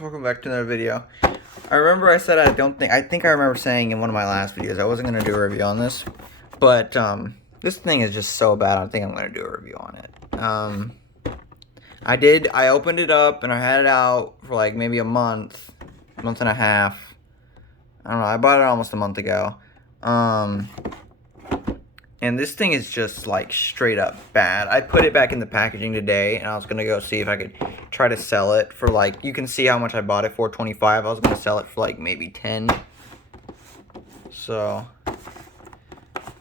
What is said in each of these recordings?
Welcome back to another video. I remember I said I think I remember saying in one of my last videos I wasn't gonna do a review on this, but this thing is just so bad. I don't think I'm gonna do a review on it. I opened it up and I had it out for like maybe a month and a half. I don't know. I bought it almost a month ago. And this thing is just like straight up bad. I put it back in the packaging today, and I was gonna go see if I could try to sell it for like, you can see how much I bought it for, $25. I was gonna sell it for like maybe 10. So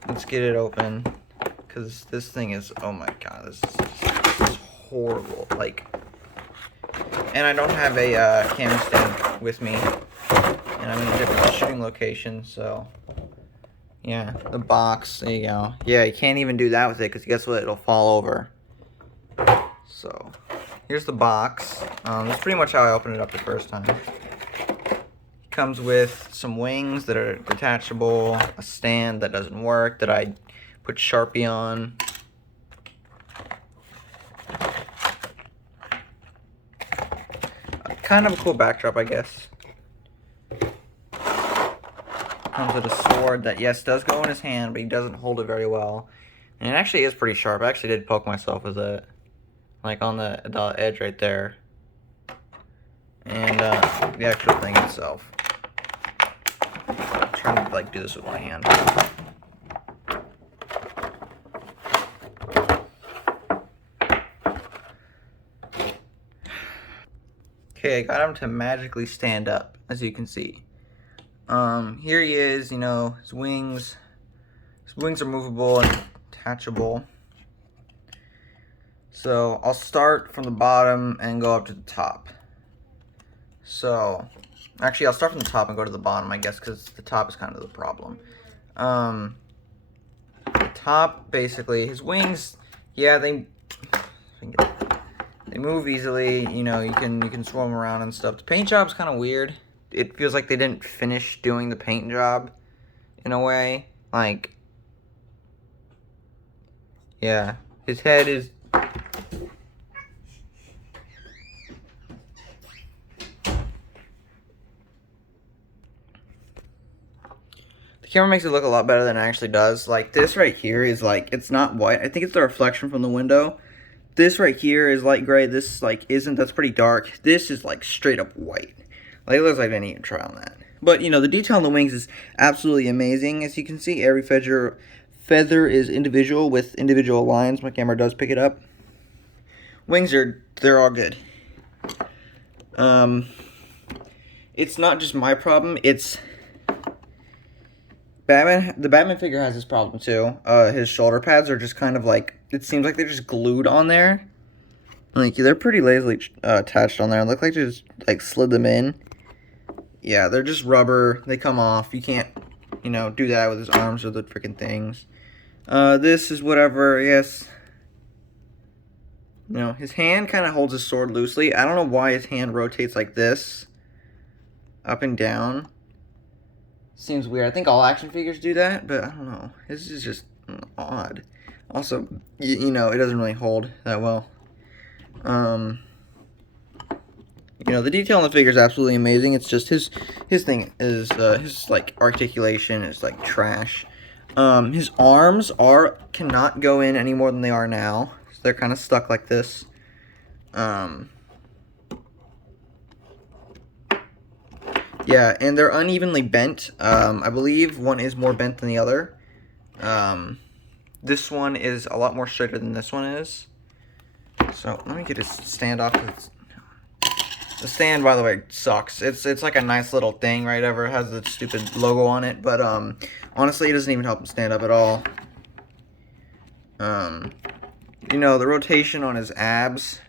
let's get it open, because this thing is, oh my god, this is horrible. Like, and I don't have a camera stand with me, and I'm in a different shooting location, so. Yeah, the box, there you go. Yeah, you can't even do that with it, because guess what? It'll fall over. So, here's the box. That's pretty much how I opened it up the first time. It comes with some wings that are detachable, a stand that doesn't work, that I put Sharpie on. Kind of a cool backdrop, I guess. Comes with a sword that, yes, does go in his hand, but he doesn't hold it very well. And it actually is pretty sharp. I actually did poke myself with it, like on the edge right there. And the actual thing itself. I'm trying to like do this with my hand. Okay, I got him to magically stand up, as you can see. Here he is, you know, his wings are movable and detachable. So, I'll start from the bottom and go up to the top. So, actually, I'll start from the top and go to the bottom, I guess, because the top is kind of the problem. The top, basically, his wings, yeah, they move easily, you know, you can swirl them around and stuff. The paint job's kind of weird. It feels like they didn't finish doing the paint job in a way. Like, yeah, his head is... The camera makes it look a lot better than it actually does. Like, this right here is like, it's not white. I think it's the reflection from the window. This right here is light gray. This, like, isn't. That's pretty dark. This is, like, straight up white. Like, it looks like I didn't even try on that. But, you know, the detail on the wings is absolutely amazing. As you can see, every feather is individual with individual lines. My camera does pick it up. Wings they're all good. It's not just my problem. It's Batman. The Batman figure has this problem too. His shoulder pads are just kind of like, it seems like they're just glued on there. Like, they're pretty lazily attached on there. It look like they just like slid them in. Yeah, they're just rubber. They come off. You can't, you know, do that with his arms or the freaking things. This is whatever, yes. You know, his hand kind of holds his sword loosely. I don't know why his hand rotates like this. Up and down. Seems weird. I think all action figures do that, but I don't know. This is just odd. Also, you know, it doesn't really hold that well. You know, the detail on the figure is absolutely amazing. It's just his thing is, his, like, articulation is, like, trash. His arms cannot go in any more than they are now. So they're kind of stuck like this. Yeah, and they're unevenly bent. I believe one is more bent than the other. This one is a lot more straighter than this one is. So, let me get his stand off. The stand, by the way, sucks. It's like a nice little thing right over. It has the stupid logo on it, but honestly, it doesn't even help him stand up at all. You know, the rotation on his abs,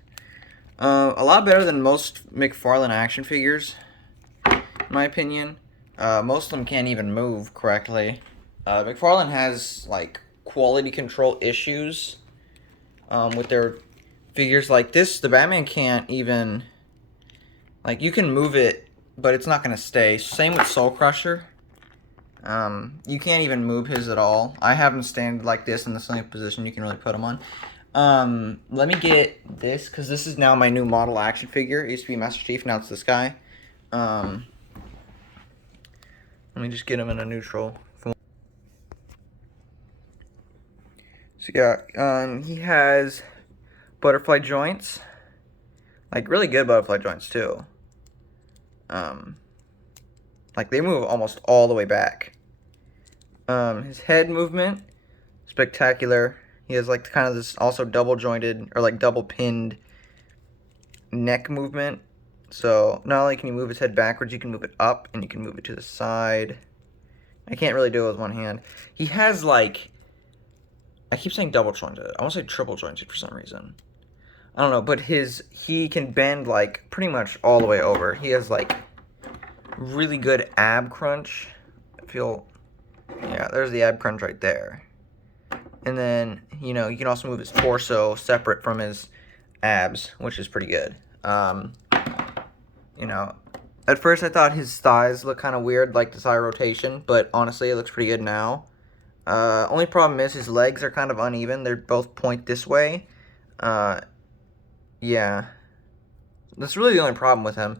a lot better than most McFarlane action figures, in my opinion. Most of them can't even move correctly. McFarlane has like quality control issues with their figures like this. The Batman can't even. Like, you can move it, but it's not going to stay. Same with Soul Crusher. You can't even move his at all. I have him stand like this in the same position you can really put him on. Let me get this, because this is now my new model action figure. It used to be Master Chief, now it's this guy. Let me just get him in a neutral. So yeah, he has butterfly joints. Like, really good butterfly joints, too. Like, they move almost all the way back. His head movement, spectacular. He has, like, kind of this also double jointed, or, like, double pinned neck movement. So, not only can you move his head backwards, you can move it up, and you can move it to the side. I can't really do it with one hand. He has, like, I keep saying double jointed. I want to say triple jointed for some reason. I don't know, but he can bend, like, pretty much all the way over. He has, like, really good ab crunch. Yeah, there's the ab crunch right there. And then, you know, you can also move his torso separate from his abs, which is pretty good. You know, at first I thought his thighs looked kind of weird, like the thigh rotation, but honestly, it looks pretty good now. Only problem is his legs are kind of uneven. They're both point this way. Yeah. That's really the only problem with him.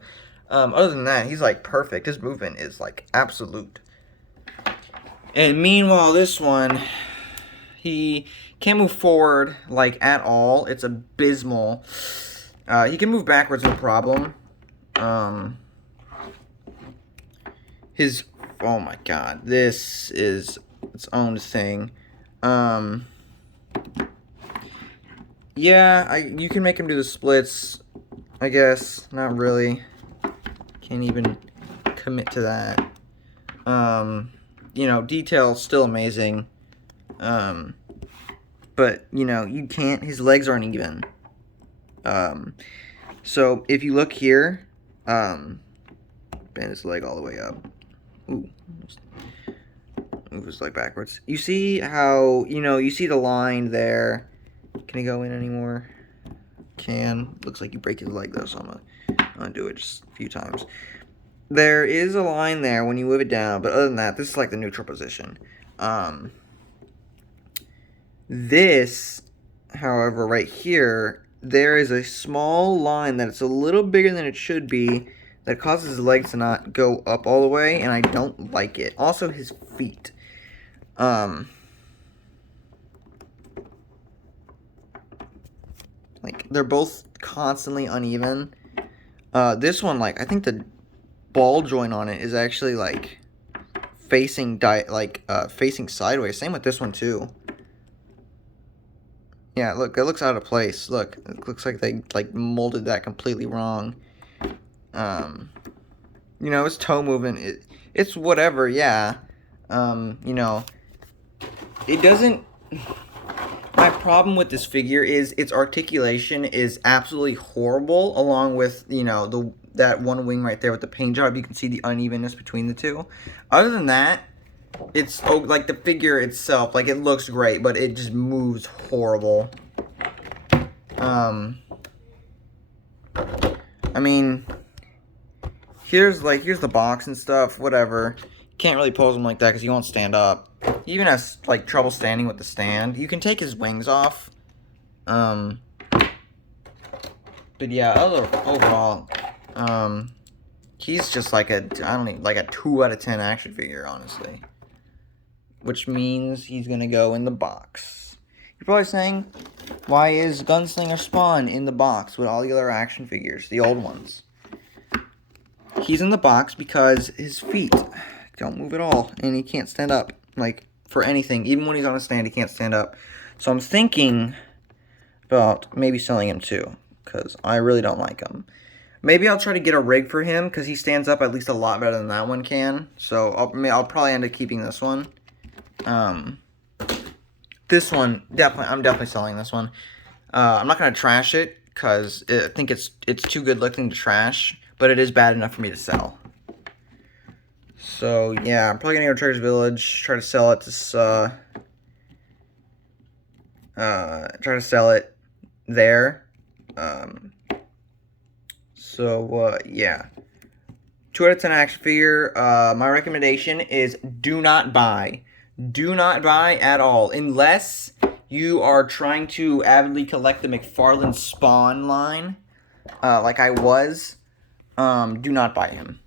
Other than that, he's, like, perfect. His movement is, like, absolute. And meanwhile, this one, he can't move forward, like, at all. It's abysmal. He can move backwards, no problem. Oh my god, this is its own thing. Yeah, you can make him do the splits, I guess. Not really. Can't even commit to that. You know, detail's still amazing. But, you know, you can't, his legs aren't even. So, if you look here, bend his leg all the way up. Ooh. Move his leg backwards. You see how, you know, you see the line there. Can he go in anymore? Can. Looks like you break his leg though, so I'm gonna do it just a few times. There is a line there when you move it down, but other than that, this is like the neutral position. This, however, right here, there is a small line that it's a little bigger than it should be that causes his legs to not go up all the way, and I don't like it. Also, his feet. Like, they're both constantly uneven. This one, like, I think the ball joint on it is actually, like, facing sideways. Same with this one, too. Yeah, look, it looks out of place. Look, it looks like they, like, molded that completely wrong. You know, his toe movement, it's whatever, yeah. You know, it doesn't... My problem with this figure is its articulation is absolutely horrible, along with, you know, that one wing right there with the paint job. You can see the unevenness between the two. Other than that, it's, like, the figure itself, like, it looks great, but it just moves horrible. I mean, here's the box and stuff, whatever. Can't really pose him like that because he won't stand up. He even has, like, trouble standing with the stand. You can take his wings off. But yeah, overall, he's just like a 2 out of 10 action figure, honestly. Which means he's gonna go in the box. You're probably saying, why is Gunslinger Spawn in the box with all the other action figures, the old ones? He's in the box because his feet don't move at all, and he can't stand up, like, for anything. Even when he's on a stand, he can't stand up. So I'm thinking about maybe selling him too, because I really don't like him. Maybe I'll try to get a rig for him, because he stands up at least a lot better than that one can. So I'll probably end up keeping this one. This one, I'm definitely selling this one. I'm not going to trash it, because I think it's too good looking to trash, but it is bad enough for me to sell. So, yeah, I'm probably going to go to Trader's Village, try to sell it there. Yeah. 2 out of 10 action figure. My recommendation is do not buy. Do not buy at all, unless you are trying to avidly collect the McFarlane Spawn line, like I was, do not buy him.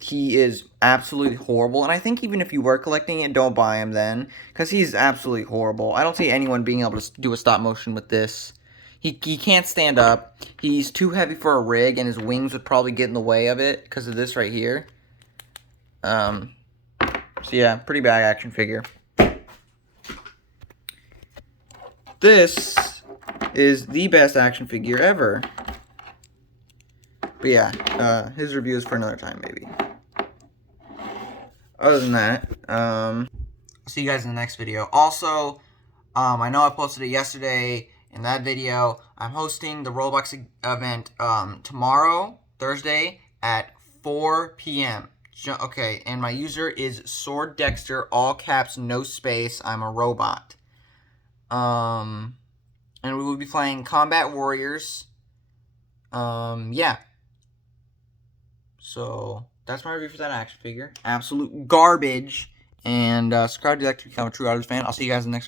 He is absolutely horrible, and I think even if you were collecting it, don't buy him then, because he's absolutely horrible. I don't see anyone being able to do a stop motion with this. He can't stand up. He's too heavy for a rig, and his wings would probably get in the way of it because of this right here. So yeah, pretty bad action figure. This is the best action figure ever. But yeah, his review is for another time, maybe. Other than that, I'll see you guys in the next video. Also, I know I posted it yesterday. In that video, I'm hosting the Roblox event tomorrow, Thursday, at 4 p.m. Okay, and my user is Sword Dexter, all caps, no space. I'm a robot. And we will be playing Combat Warriors. Yeah. So that's my review for that action figure. Absolute garbage. And subscribe to become a true artist fan. I'll see you guys in the next